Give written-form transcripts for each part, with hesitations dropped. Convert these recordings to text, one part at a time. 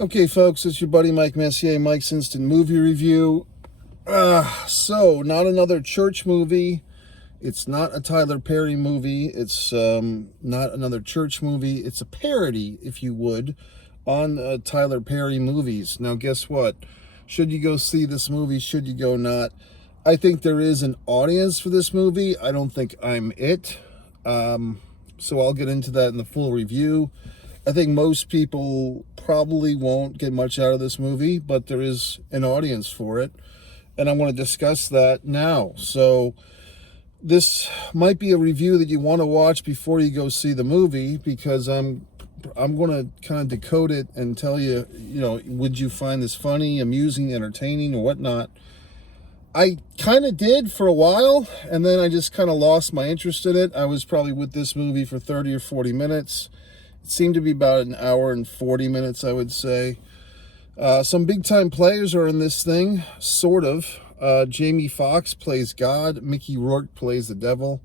Okay, folks, it's your buddy Mike Messier, Mike's Instant Movie Review. So, not another church movie. It's not a Tyler Perry movie. It's not another church movie. It's a parody, if you would, on Tyler Perry movies. Now, guess what? Should you go see this movie? Should you go not? I think there is an audience for this movie. I don't think I'm it. So I'll get into that in the full review. I think most people probably won't get much out of this movie, but there is an audience for it, and I'm going to discuss that now. So this might be a review that you want to watch before you go see the movie, because I'm going to kind of decode it and tell you, would you find this funny, amusing, entertaining, or whatnot? I kind of did for a while, and then I just kind of lost my interest in it. I was probably with this movie for 30 or 40 minutes. It seemed to be about an hour and 40 minutes, I would say. Some big-time players are in this thing, sort of. Jamie Foxx plays God. Mickey Rourke plays the devil.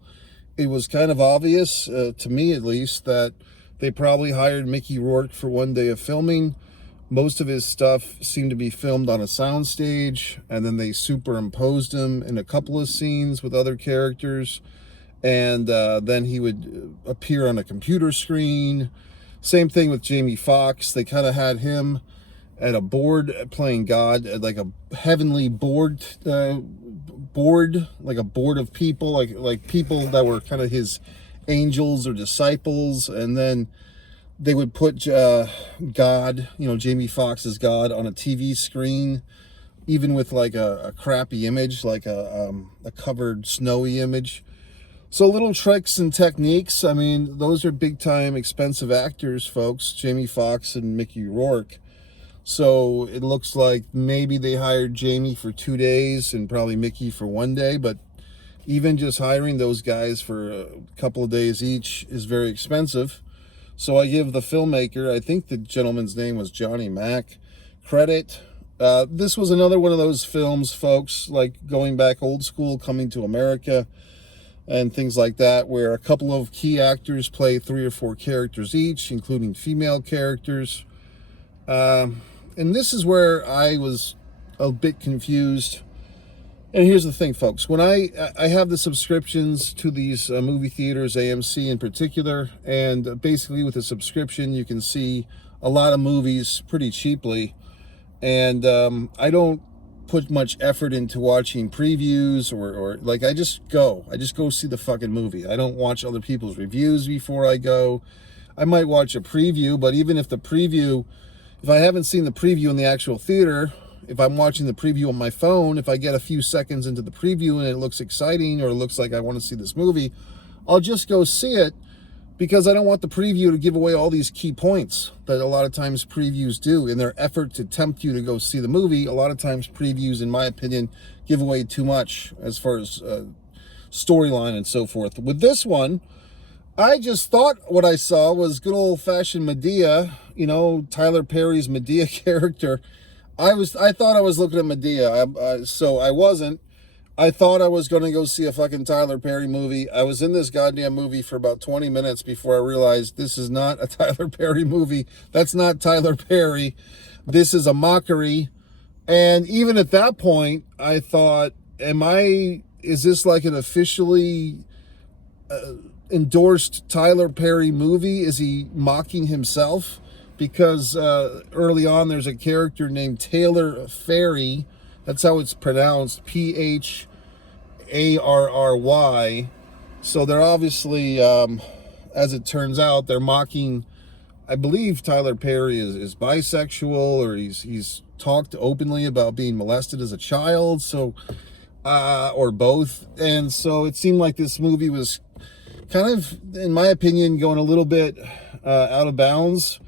It was kind of obvious, to me at least, that they probably hired Mickey Rourke for one day of filming. Most of his stuff seemed to be filmed on a soundstage, and then they superimposed him in a couple of scenes with other characters, and then he would appear on a computer screen. Same thing with Jamie Foxx. They kind of had him at a board playing God, at like a heavenly board, like a board of people, like people that were kind of his angels or disciples, and then they would put God, Jamie Foxx's God, on a TV screen, even with like a crappy image, like a covered snowy image. So little tricks and techniques. I mean, those are big time expensive actors, folks, Jamie Foxx and Mickey Rourke. So it looks like maybe they hired Jamie for 2 days and probably Mickey for 1 day, but even just hiring those guys for a couple of days each is very expensive. So I give the filmmaker, I think the gentleman's name was Johnny Mack, credit. This was another one of those films, folks, like going back old school, Coming to America, and things like that, where a couple of key actors play 3 or 4 characters each, including female characters. And this is where I was a bit confused. And here's the thing, folks. When I have the subscriptions to these movie theaters, AMC in particular, and basically with a subscription, you can see a lot of movies pretty cheaply. And I don't put much effort into watching previews or like, I just go see the fucking movie. I don't watch other people's reviews before I go. I might watch a preview, but even if I haven't seen the preview in the actual theater, if I'm watching the preview on my phone, if I get a few seconds into the preview and it looks exciting or it looks like I want to see this movie, I'll just go see it, because I don't want the preview to give away all these key points that a lot of times previews do in their effort to tempt you to go see the movie. A lot of times previews, in my opinion, give away too much as far as storyline and so forth. With this one, I just thought what I saw was good old-fashioned Medea, Tyler Perry's Medea character. I thought I was looking at Medea, so I wasn't. I thought I was going to go see a fucking Tyler Perry movie. I was in this goddamn movie for about 20 minutes before I realized this is not a Tyler Perry movie. That's not Tyler Perry. This is a mockery. And even at that point, I thought, is this like an officially endorsed Tyler Perry movie? Is he mocking himself? Because early on, there's a character named Taylor Ferry. That's how it's pronounced, Pharry. So they're obviously, as it turns out, they're mocking, I believe Tyler Perry is bisexual, or he's talked openly about being molested as a child, so or both. And so it seemed like this movie was kind of, in my opinion, going a little bit out of bounds.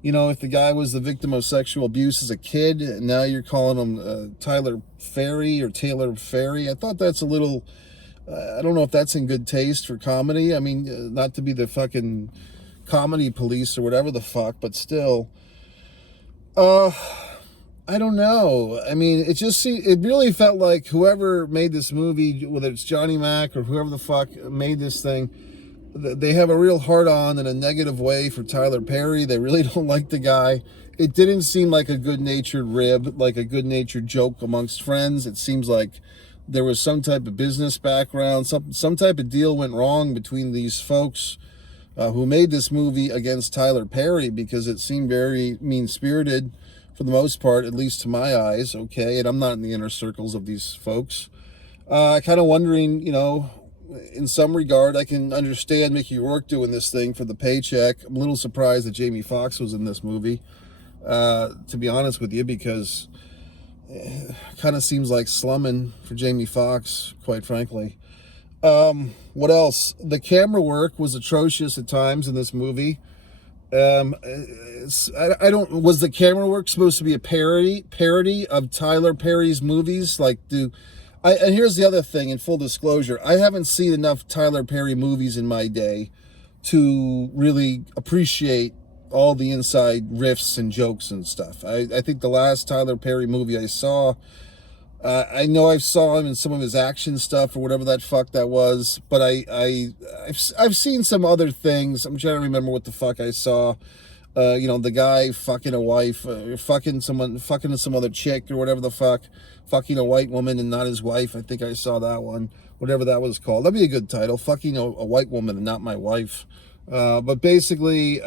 If the guy was the victim of sexual abuse as a kid, and now you're calling him Tyler Ferry or Taylor Ferry, I thought that's a little, I don't know if that's in good taste for comedy. I mean, not to be the fucking comedy police or whatever the fuck, but still, I don't know. I mean, it really felt like whoever made this movie, whether it's Johnny Mack or whoever the fuck made this thing, they have a real hard-on in a negative way for Tyler Perry. They really don't like the guy. It didn't seem like a good-natured rib, like a good-natured joke amongst friends. It seems like there was some type of business background, some type of deal went wrong between these folks who made this movie against Tyler Perry, because it seemed very mean-spirited for the most part, at least to my eyes, okay? And I'm not in the inner circles of these folks. Kind of wondering, in some regard, I can understand Mickey Rourke doing this thing for the paycheck. I'm a little surprised that Jamie Foxx was in this movie, to be honest with you, because it kind of seems like slumming for Jamie Foxx, quite frankly. What else? The camera work was atrocious at times in this movie. I don't. Was the camera work supposed to be a parody of Tyler Perry's movies? And here's the other thing, in full disclosure, I haven't seen enough Tyler Perry movies in my day to really appreciate all the inside riffs and jokes and stuff. I think the last Tyler Perry movie I saw, I know I saw him in some of his action stuff or whatever that fuck that was, but I've seen some other things. I'm trying to remember what the fuck I saw. The guy fucking a wife, fucking some other chick or whatever the fuck, fucking a white woman and not his wife. I think I saw that one, whatever that was called. That'd be a good title, fucking a white woman and not my wife. But basically,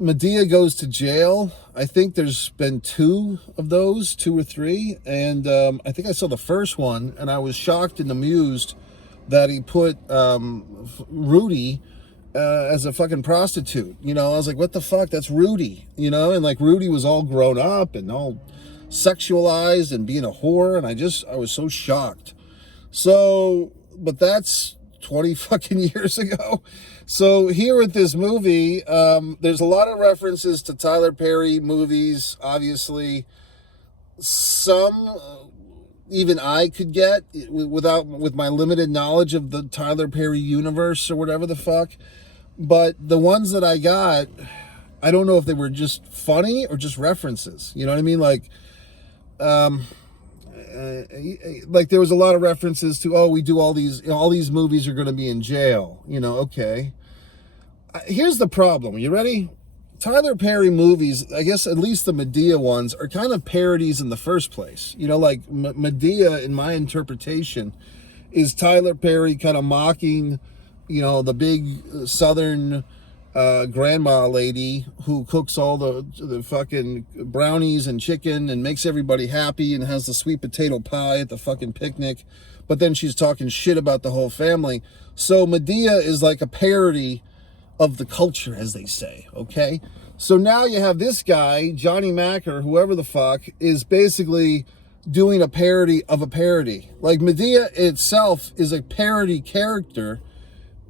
Madea goes to jail. I think there's been two of those, 2 or 3. And I think I saw the first one, and I was shocked and amused that he put Rudy as a fucking prostitute. I was like, what the fuck? That's Rudy, and like Rudy was all grown up and all sexualized and being a whore. And I was so shocked. So, but that's 20 fucking years ago. So here with this movie, there's a lot of references to Tyler Perry movies, obviously. Some even I could get with my limited knowledge of the Tyler Perry universe or whatever the fuck. But the ones that I got, I don't know if they were just funny or just references. You know what I mean? Like there was a lot of references to, we do all these movies are going to be in jail. Okay. Here's the problem. You ready? Tyler Perry movies, I guess at least the Madea ones, are kind of parodies in the first place. Like Madea, in my interpretation, is Tyler Perry kind of mocking, the big Southern grandma lady who cooks all the fucking brownies and chicken and makes everybody happy and has the sweet potato pie at the fucking picnic, but then she's talking shit about the whole family. So Madea is like a parody of the culture, as they say, okay? So now you have this guy, Johnny Mack or whoever the fuck, is basically doing a parody of a parody. Like Madea itself is a parody character,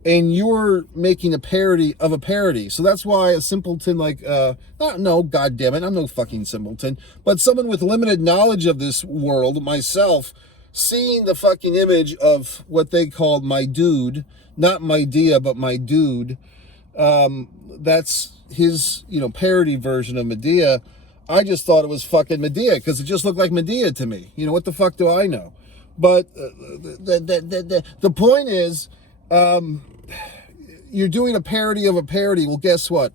and you're making a parody of a parody. So that's why a simpleton God damn it, I'm no fucking simpleton, but someone with limited knowledge of this world, myself, seeing the fucking image of what they called my dude, not my Dia, but my dude, that's his, parody version of Madea. I just thought it was fucking Madea because it just looked like Madea to me. What the fuck do I know? But the point is, you're doing a parody of a parody. Well, guess what?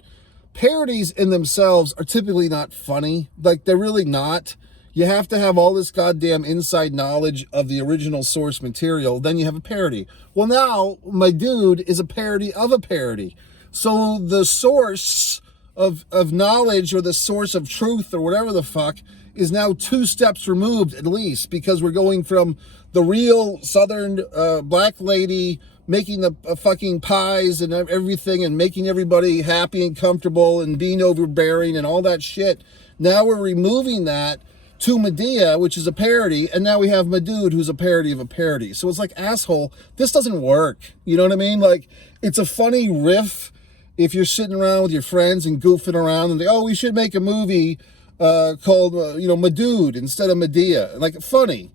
Parodies in themselves are typically not funny. Like, they're really not. You have to have all this goddamn inside knowledge of the original source material. Then you have a parody. Well, now, my dude is a parody of a parody. So the source of knowledge, or the source of truth, or whatever the fuck, is now 2 steps removed at least, because we're going from the real Southern black lady making the fucking pies and everything and making everybody happy and comfortable and being overbearing and all that shit. Now we're removing that to Madea, which is a parody, and now we have Madude, who's a parody of a parody. So it's like, asshole, this doesn't work. You know what I mean? Like, it's a funny riff if you're sitting around with your friends and goofing around and we should make a movie called, Madude instead of Madea. Like, funny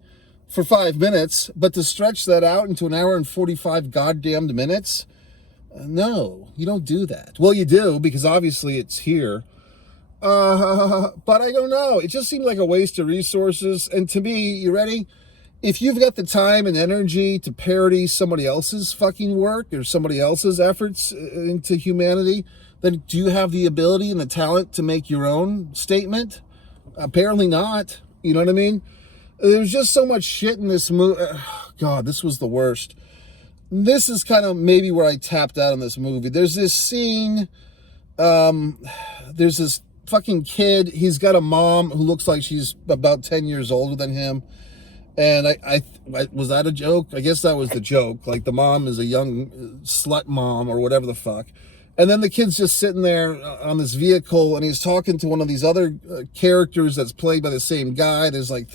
for 5 minutes, but to stretch that out into an hour and 45 goddamned minutes, no, you don't do that. Well, you do, because obviously it's here. But I don't know. It just seemed like a waste of resources. And to me, you ready? if you've got the time and energy to parody somebody else's fucking work or somebody else's efforts into humanity, then do you have the ability and the talent to make your own statement? Apparently not. You know what I mean? There's just so much shit in this movie. God, this was the worst. This is kind of maybe where I tapped out on this movie. There's this scene. There's this fucking kid. He's got a mom who looks like she's about 10 years older than him. And I was that a joke? I guess that was the joke. Like the mom is a young slut mom or whatever the fuck. And then the kid's just sitting there on this vehicle and he's talking to one of these other characters that's played by the same guy. There's like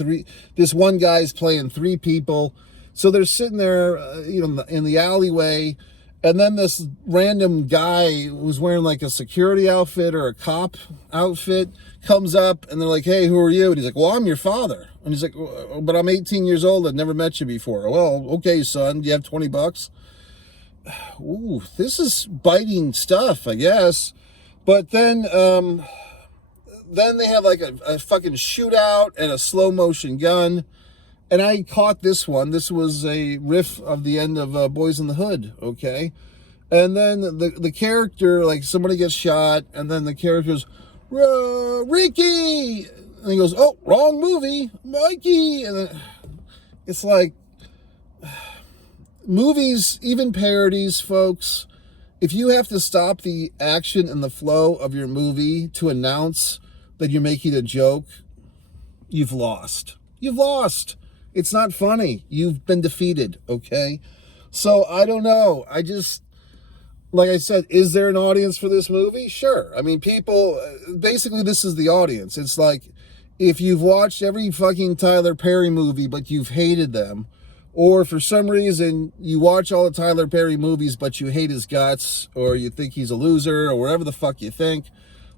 this one guy's playing three people. So they're sitting there, in the alleyway. And then this random guy who's wearing like a security outfit or a cop outfit comes up and they're like, hey, who are you? And he's like, well, I'm your father. And he's like, but I'm 18 years old. I've never met you before. Well, okay, son, do you have $20? Ooh, this is biting stuff, I guess. But then they have like a fucking shootout and a slow motion gun. And I caught this one. This was a riff of the end of Boys in the Hood, okay? And then the character, like somebody gets shot, and then the character goes, Ricky! And he goes, oh, wrong movie, Mikey! And then it's like, movies, even parodies, folks, if you have to stop the action and the flow of your movie to announce that you're making a joke, you've lost. You've lost. It's not funny. You've been defeated, okay? So, I don't know. I just, like I said, is there an audience for this movie? Sure. I mean, people, basically this is the audience. It's like, if you've watched every fucking Tyler Perry movie, but you've hated them, or for some reason you watch all the Tyler Perry movies, but you hate his guts, or you think he's a loser, or whatever the fuck you think,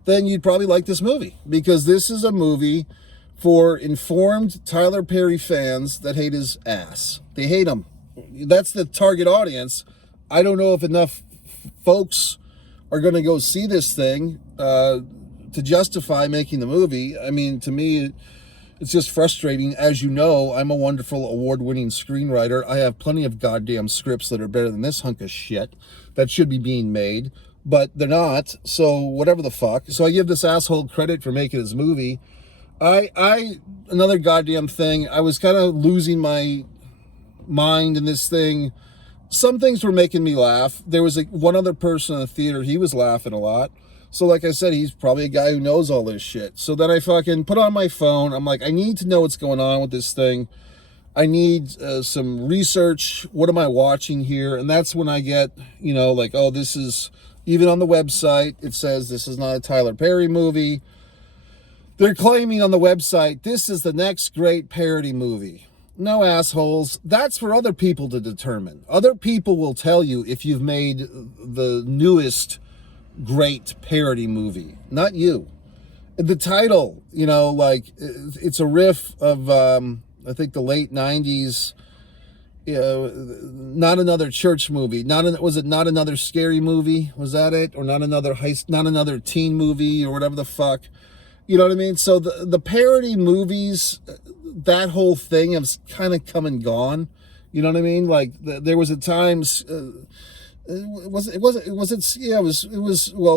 then you'd probably like this movie. Because this is a movie for informed Tyler Perry fans that hate his ass. They hate him. That's the target audience. I don't know if enough folks are going to go see this thing to justify making the movie. I mean, to me, it's just frustrating. As you know, I'm a wonderful award-winning screenwriter. I have plenty of goddamn scripts that are better than this hunk of shit that should be being made, but they're not. So whatever the fuck. So I give this asshole credit for making his movie. Another goddamn thing, I was kind of losing my mind in this thing. Some things were making me laugh. There was one other person in the theater, he was laughing a lot. So like I said, he's probably a guy who knows all this shit. So then I fucking put on my phone. I'm like, I need to know what's going on with this thing. I need some research. What am I watching here? And that's when I get, like, oh, this is, even on the website, it says this is not a Tyler Perry movie. They're claiming on the website, this is the next great parody movie. No, assholes. That's for other people to determine. Other people will tell you if you've made the newest great parody movie. Not you. The title, it's a riff of, I think, the late 90s, Not Another Church movie. Was it Not Another Scary Movie? Was that it? Or not another teen movie or whatever the fuck. You know what I mean? So the parody movies, that whole thing has kind of come and gone. You know what I mean? Like there was a time, well,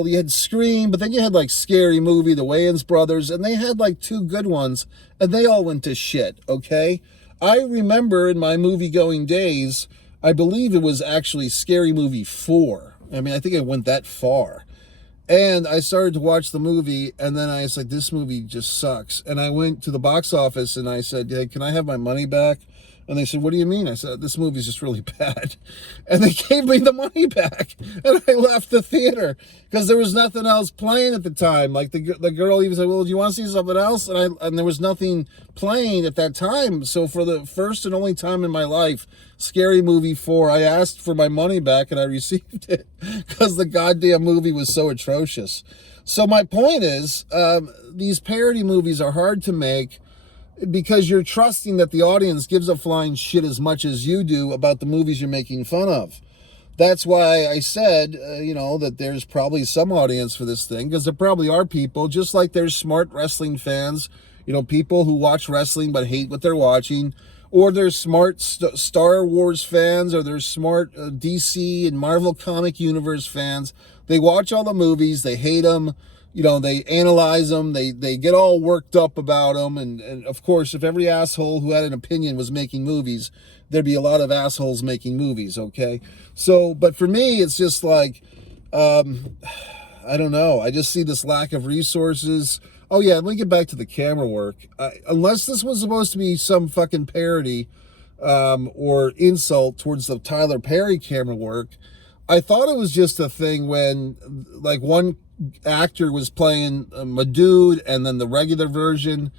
you had Scream, but then you had like Scary Movie, the Wayans brothers, and they had like two good ones, and they all went to shit, okay? I remember in my movie-going days, I believe it was actually Scary Movie 4. I mean, I think it went that far. And I started to watch the movie, and then I was like, this movie just sucks. And I went to the box office, and I said, hey, can I have my money back? And they said, what do you mean? I said, this movie's just really bad. And they gave me the money back. And I left the theater because there was nothing else playing at the time. Like the girl even said, well, do you want to see something else? And there was nothing playing at that time. So for the first and only time in my life, Scary Movie 4, I asked for my money back and I received it because the goddamn movie was so atrocious. So my point is, these parody movies are hard to make, because you're trusting that the audience gives a flying shit as much as you do about the movies you're making fun of. That's why I said, that there's probably some audience for this thing, because there probably are people, just like there's smart wrestling fans, people who watch wrestling but hate what they're watching, or they're smart Star Wars fans, or they're smart DC and Marvel comic universe fans. They watch all the movies, they hate them, you know, they analyze them, they get all worked up about them, and of course, if every asshole who had an opinion was making movies, there'd be a lot of assholes making movies, okay? So, but for me, it's just like, I don't know. I just see this lack of resources. Oh yeah, let me get back to the camera work. Unless this was supposed to be some fucking parody or insult towards the Tyler Perry camera work, I thought it was just a thing when like one actor was playing a dude and then the regular version,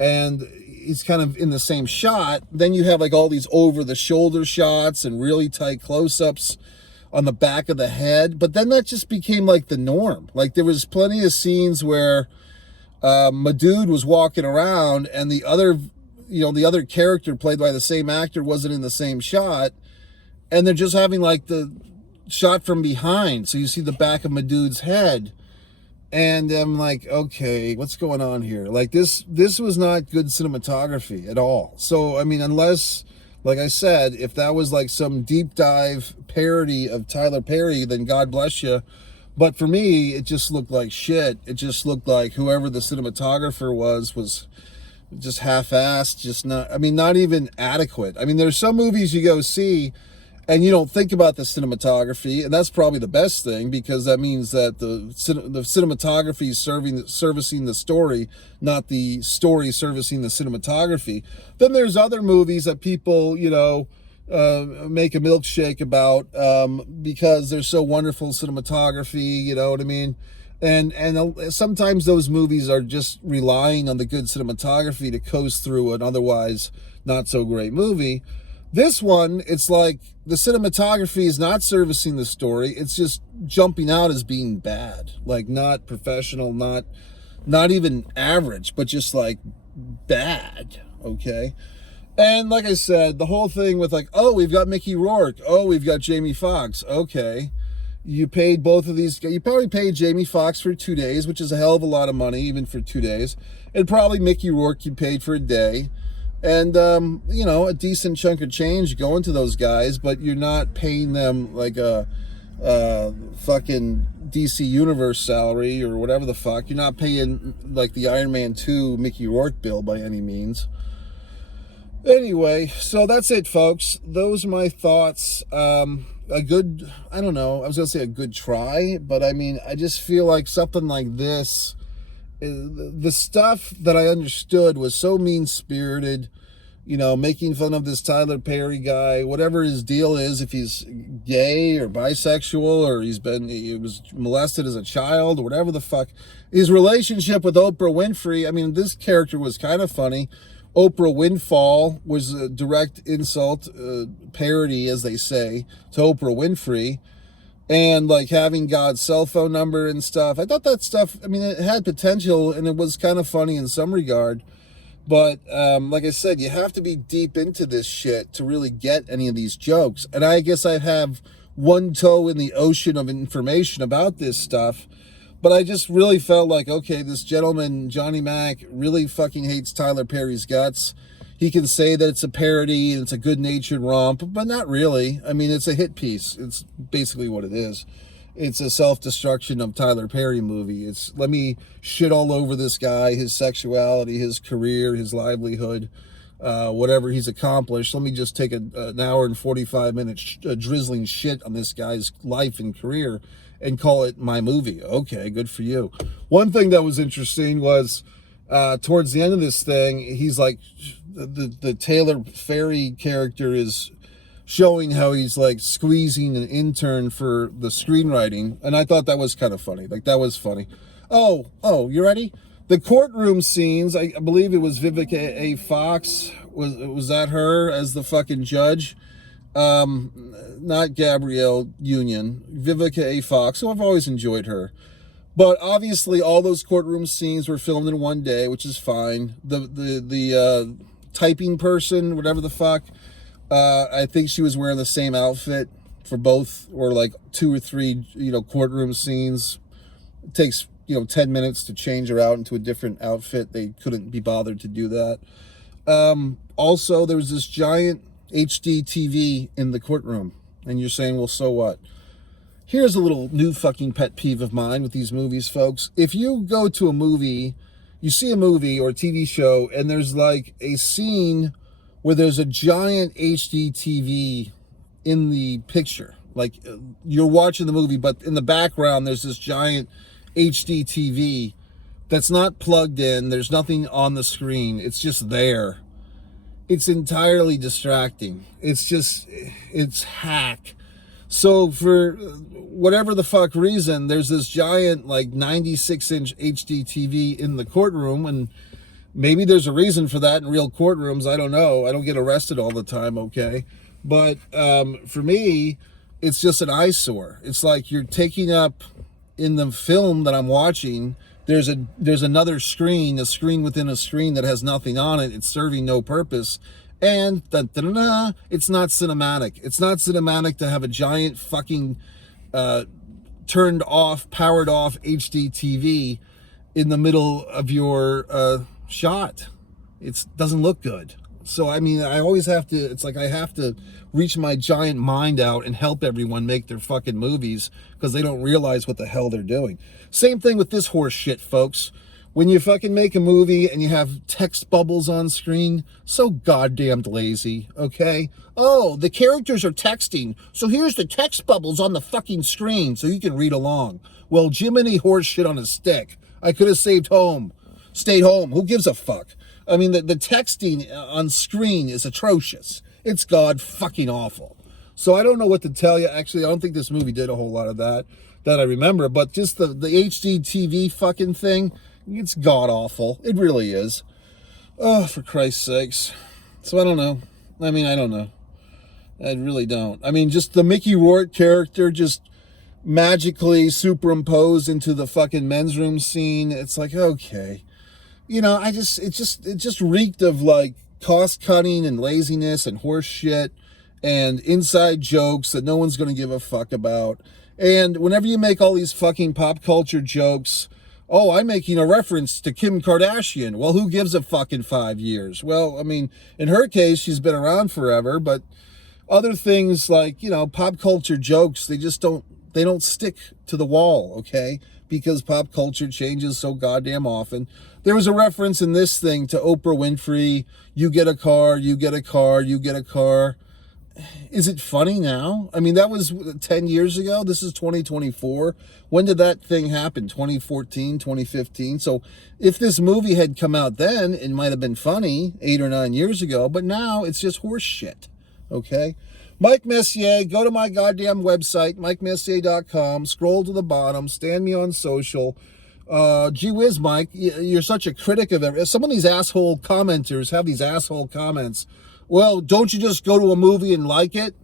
and he's kind of in the same shot. Then you have like all these over the shoulder shots and really tight close-ups on the back of the head. But then that just became like the norm. Like there was plenty of scenes where my dude was walking around and the other, you know, the other character played by the same actor wasn't in the same shot, and they're just having like the shot from behind, so you see the back of my dude's head. And I'm like, okay, what's going on here? Like this was not good cinematography at all. So I mean, unless, like I said, if that was like some deep dive parody of Tyler Perry, then God bless you. But for me, it just looked like shit. It just looked like whoever the cinematographer was just half-assed, just not, I mean, not even adequate. I mean, there's some movies you go see and you don't think about the cinematography, and that's probably the best thing, because that means that the cinematography is servicing the story, not the story servicing the cinematography. Then there's other movies that people, you know, make a milkshake about because they're so wonderful cinematography, you know what I mean? And sometimes those movies are just relying on the good cinematography to coast through an otherwise not so great movie. This one, it's like the cinematography is not servicing the story. It's just jumping out as being bad, like not professional, not even average, but just like bad, okay? And like I said, the whole thing with like, oh, we've got Mickey Rourke, oh, we've got Jamie Foxx, okay. You paid both of these, you probably paid Jamie Foxx for 2 days, which is a hell of a lot of money, even for 2 days. And probably Mickey Rourke you paid for a day. And, you know, a decent chunk of change going to those guys, but you're not paying them like a fucking DC Universe salary or whatever the fuck. You're not paying like the Iron Man 2 Mickey Rourke bill by any means. Anyway, so that's it, folks. Those are my thoughts. A good, I don't know, I was going to say a good try, but I mean, I just feel like something like this, the stuff that I understood was so mean-spirited, you know, making fun of this Tyler Perry guy, whatever his deal is, if he's gay or bisexual, or he was molested as a child, or whatever the fuck. His relationship with Oprah Winfrey, I mean, this character was kind of funny. Oprah Windfall was a direct insult, parody, as they say, to Oprah Winfrey. And like having God's cell phone number and stuff. I thought that stuff, I mean, it had potential and it was kind of funny in some regard. But like I said, you have to be deep into this shit to really get any of these jokes. And I guess I have one toe in the ocean of information about this stuff. But I just really felt like, okay, this gentleman, Johnny Mac, really fucking hates Tyler Perry's guts. He can say that it's a parody and it's a good-natured romp, but not really. I mean, it's a hit piece. It's basically what it is. It's a self-destruction of Tyler Perry movie. It's, let me shit all over this guy, his sexuality, his career, his livelihood, whatever he's accomplished. Let me just take an hour and 45 minutes drizzling shit on this guy's life and career and call it my movie. Okay, good for you. One thing that was interesting was towards the end of this thing, he's like, the Taylor Perry character is showing how he's like squeezing an intern for the screenwriting, and I thought that was kind of funny. Like, that was funny. Oh, you ready? The courtroom scenes, I believe it was Vivica A. Fox, was that her as the fucking judge? Not Gabrielle Union, Vivica A. Fox, who I've always enjoyed her. But obviously all those courtroom scenes were filmed in one day, which is fine. The typing person, whatever the fuck, I think she was wearing the same outfit for both, or like 2 or 3, you know, courtroom scenes. It takes, you know, 10 minutes to change her out into a different outfit. They couldn't be bothered to do that. Also, there was this giant HD TV in the courtroom. And you're saying, well, so what? Here's a little new fucking pet peeve of mine with these movies, folks. If you go to a movie, you see a movie or a TV show, and there's like a scene where there's a giant HD TV in the picture. Like you're watching the movie, but in the background, there's this giant HD TV that's not plugged in. There's nothing on the screen. It's just there. It's entirely distracting. It's hack. So for whatever the fuck reason, there's this giant like 96-inch HD TV in the courtroom, and maybe there's a reason for that in real courtrooms. I don't know. I don't get arrested all the time, okay? But for me, it's just an eyesore. It's like you're taking up in the film that I'm watching. There's another screen, a screen within a screen that has nothing on it. It's serving no purpose. And it's not cinematic. It's not cinematic to have a giant fucking turned off, powered off HD TV in the middle of your shot. It doesn't look good. So, I mean, I always have to, it's like I have to reach my giant mind out and help everyone make their fucking movies because they don't realize what the hell they're doing. Same thing with this horse shit, folks. When you fucking make a movie and you have text bubbles on screen, so goddamn lazy, okay? Oh, the characters are texting, so here's the text bubbles on the fucking screen so you can read along. Well, Jiminy horse shit on a stick. I could have stayed home. Who gives a fuck? I mean, the texting on screen is atrocious. It's god fucking awful. So I don't know what to tell you. Actually, I don't think this movie did a whole lot of that I remember. But just the HD TV fucking thing, it's god awful. It really is. Oh, for Christ's sakes. So I don't know. I mean, I don't know. I really don't. I mean, just the Mickey Rourke character just magically superimposed into the fucking men's room scene. It's like, okay. You know, it just reeked of like cost cutting and laziness and horse shit and inside jokes that no one's going to give a fuck about. And whenever you make all these fucking pop culture jokes, oh, I'm making a reference to Kim Kardashian. Well, who gives a fucking 5 years? Well, I mean, in her case, she's been around forever, but other things like, you know, pop culture jokes, they don't stick to the wall, okay? Because pop culture changes so goddamn often. There was a reference in this thing to Oprah Winfrey. You get a car, you get a car, you get a car. Is it funny now? I mean, that was 10 years ago. This is 2024. When did that thing happen? 2014, 2015. So if this movie had come out then, it might have been funny 8 or 9 years ago. But now it's just horse shit. Okay? Mike Messier, go to my goddamn website, MikeMessier.com, scroll to the bottom, stand me on social. Gee whiz, Mike, you're such a critic of everything. Some of these asshole commenters have these asshole comments. Well, don't you just go to a movie and like it?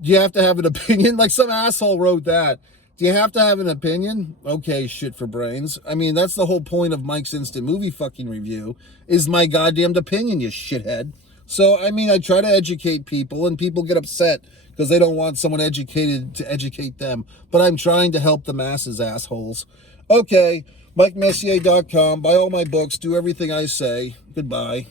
Do you have to have an opinion? Like some asshole wrote that. Do you have to have an opinion? Okay, shit for brains. I mean, that's the whole point of Mike's Instant Movie fucking review, is my goddamned opinion, you shithead. So, I mean, I try to educate people, and people get upset because they don't want someone educated to educate them. But I'm trying to help the masses, assholes. Okay, MikeMessier.com. Buy all my books. Do everything I say. Goodbye.